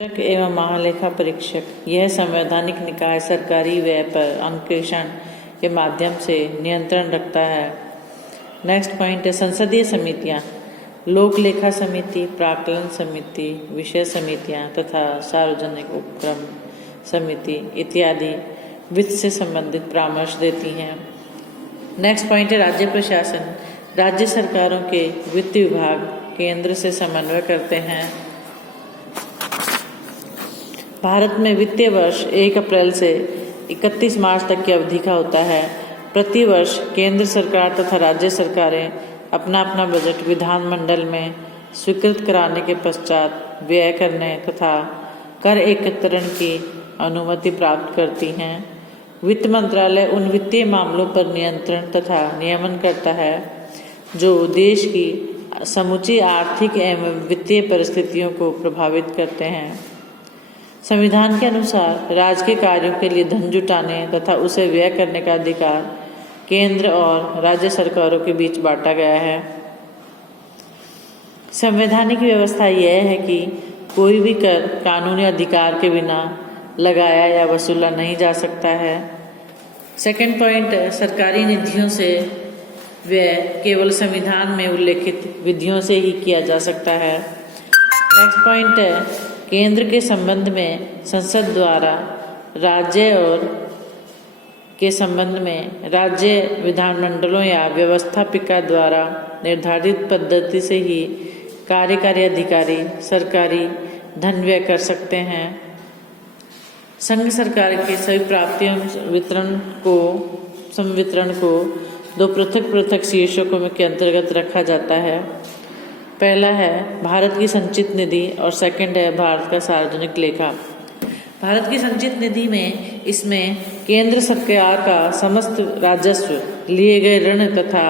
परीक्षक एवं महालेखा परीक्षक यह संवैधानिक निकाय सरकारी व्यय पर अंकेक्षण के माध्यम से नियंत्रण रखता है। नेक्स्ट पॉइंट है संसदीय समितियां, लोक लेखा समिति, प्राक्कलन समिति, विषय समितियां तथा सार्वजनिक उपक्रम समिति इत्यादि वित्त से संबंधित परामर्श देती हैं। नेक्स्ट पॉइंट है राज्य प्रशासन, राज्य सरकारों के वित्त विभाग केंद्र से समन्वय करते हैं। भारत में वित्तीय वर्ष 1 अप्रैल से 31 मार्च तक की अवधि का होता है। प्रति वर्ष केंद्र सरकार तथा राज्य सरकारें अपना अपना बजट विधानमंडल में स्वीकृत कराने के पश्चात व्यय करने तथा कर एकत्रीकरण की अनुमति प्राप्त करती हैं। वित्त मंत्रालय उन वित्तीय मामलों पर नियंत्रण तथा नियमन करता है जो देश की समूची आर्थिक एवं वित्तीय परिस्थितियों को प्रभावित करते हैं। संविधान के अनुसार राज्य के कार्यों के लिए धन जुटाने तथा उसे व्यय करने का अधिकार केंद्र और राज्य सरकारों के बीच बांटा गया है। संवैधानिक व्यवस्था यह है कि कोई भी कर कानूनी अधिकार के बिना लगाया या वसूला नहीं जा सकता है। सेकंड पॉइंट, सरकारी निधियों से व्यय केवल संविधान में उल्लेखित विधियों से ही किया जा सकता है। नेक्स्ट पॉइंट है केंद्र के संबंध में संसद द्वारा राज्य और के संबंध में राज्य विधानमंडलों या व्यवस्थापिका द्वारा निर्धारित पद्धति से ही कार्यकारी अधिकारी सरकारी धन व्यय कर सकते हैं। संघ सरकार के सभी प्राप्तियों संवितरण को 2 पृथक पृथक शीर्षकों के अंतर्गत रखा जाता है। पहला है भारत की संचित निधि और सेकंड है भारत का सार्वजनिक लेखा। भारत की संचित निधि में इसमें केंद्र सरकार का समस्त राजस्व, लिए गए ऋण तथा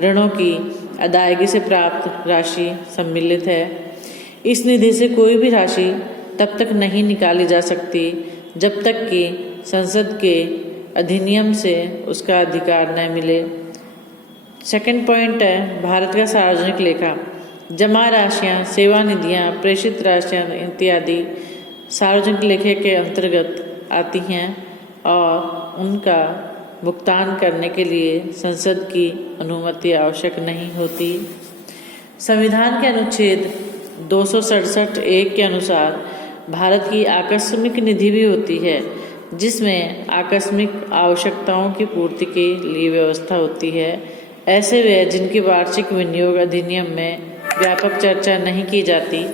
ऋणों की अदायगी से प्राप्त राशि सम्मिलित है। इस निधि से कोई भी राशि तब तक नहीं निकाली जा सकती जब तक कि संसद के अधिनियम से उसका अधिकार न मिले। सेकंड पॉइंट है भारत का सार्वजनिक लेखा। जमा राशियां, सेवा निधियां, प्रेषित राशियां इत्यादि सार्वजनिक लेखे के अंतर्गत आती हैं और उनका भुगतान करने के लिए संसद की अनुमति आवश्यक नहीं होती। संविधान के अनुच्छेद 267(1) के अनुसार भारत की आकस्मिक निधि भी होती है जिसमें आकस्मिक आवश्यकताओं की पूर्ति के लिए व्यवस्था होती है। ऐसे व्यय जिनकी वार्षिक विनियोग अधिनियम में व्यापक चर्चा नहीं की जाती।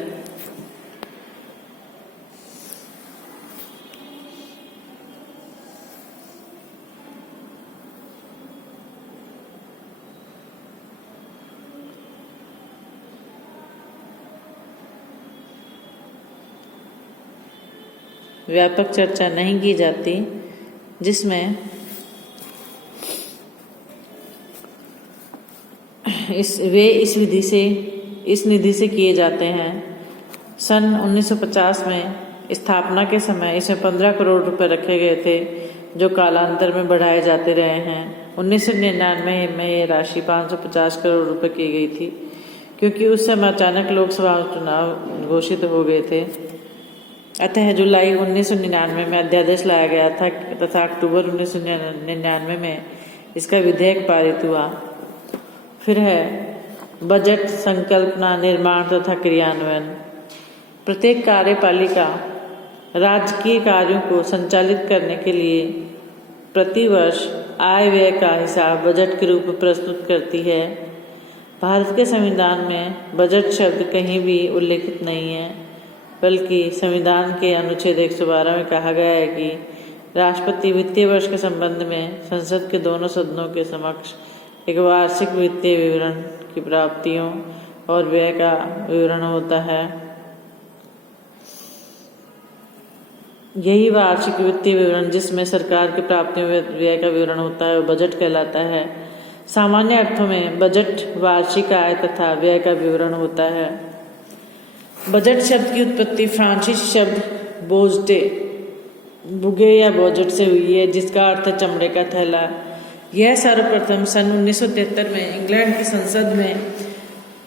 जिसमें इस निधि से किए जाते हैं। सन 1950 में स्थापना के समय इसमें 15 करोड़ रुपए रखे गए थे जो कालांतर में बढ़ाए जाते रहे हैं। 1999 में ये राशि 550 करोड़ रुपए की गई थी क्योंकि उस समय अचानक लोकसभा चुनाव घोषित हो गए थे। अतः जुलाई 1999 में अध्यादेश लाया गया था तथा अक्टूबर 1999 में इसका विधेयक पारित हुआ। फिर है बजट संकल्पना, निर्माण तथा क्रियान्वयन। प्रत्येक कार्यपालिका राजकीय कार्यों को संचालित करने के लिए प्रतिवर्ष आय व्यय का हिसाब बजट के रूप में प्रस्तुत करती है। भारत के संविधान में बजट शब्द कहीं भी उल्लेखित नहीं है, बल्कि संविधान के अनुच्छेद 112 में कहा गया है कि राष्ट्रपति वित्तीय वर्ष के संबंध में संसद के दोनों सदनों के समक्ष एक वार्षिक वित्तीय विवरण की प्राप्तियों और व्यय का विवरण होता है। यही वार्षिक वित्तीय विवरण जिसमें सरकार की प्राप्तियों व्यय का विवरण होता है वो बजट कहलाता है। सामान्य अर्थों में बजट वार्षिक आय तथा व्यय का विवरण होता है। बजट शब्द की उत्पत्ति फ्रांसीसी शब्द बुगे या बजट से हुई है जिसका अर्थ है चमड़े का थैला। यह सर्वप्रथम सन 1973 में इंग्लैंड की संसद में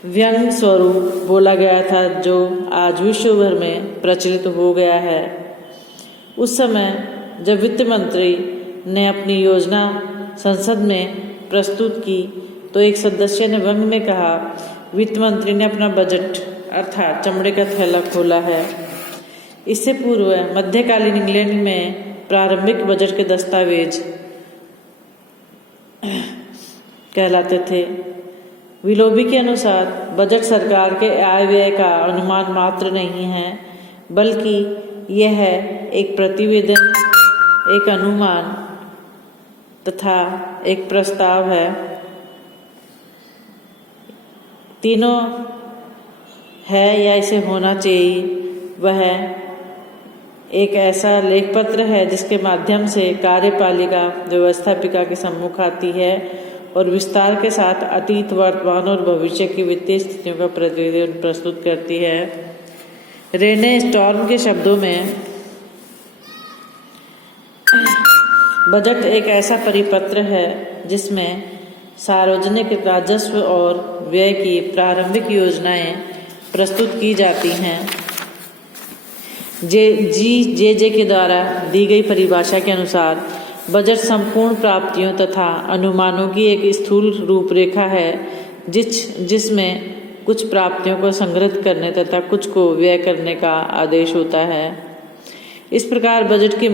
व्यंग्य स्वरूप बोला गया था, जो आज विश्व भर में प्रचलित हो गया है। उस समय जब वित्त मंत्री ने अपनी योजना संसद में प्रस्तुत की तो एक सदस्य ने व्यंग्य में कहा, वित्त मंत्री ने अपना बजट अर्थात चमड़े का थैला खोला है। इससे पूर्व मध्यकालीन इंग्लैंड में प्रारंभिक बजट के दस्तावेज कहलाते थे। विलोबी के अनुसार बजट सरकार के आय व्यय का अनुमान मात्र नहीं है, बल्कि यह है एक प्रतिवेदन, एक अनुमान तथा एक प्रस्ताव है। तीनों है या इसे होना चाहिए। वह एक ऐसा लेखपत्र है जिसके माध्यम से कार्यपालिका व्यवस्थापिका के सम्मुख आती है और विस्तार के साथ अतीत, वर्तमान और भविष्य की वित्तीय स्थितियों का प्रतिवेदन प्रस्तुत करती है। रेने स्टॉर्म के शब्दों में बजट एक ऐसा परिपत्र है जिसमें सार्वजनिक राजस्व और व्यय की प्रारंभिक योजनाएं प्रस्तुत की जाती हैं। जे के द्वारा दी गई परिभाषा के अनुसार बजट संपूर्ण प्राप्तियों तथा अनुमानों की एक स्थूल रूपरेखा है, जिसमें कुछ प्राप्तियों को संग्रहित करने तथा कुछ को व्यय करने का आदेश होता है। इस प्रकार बजट की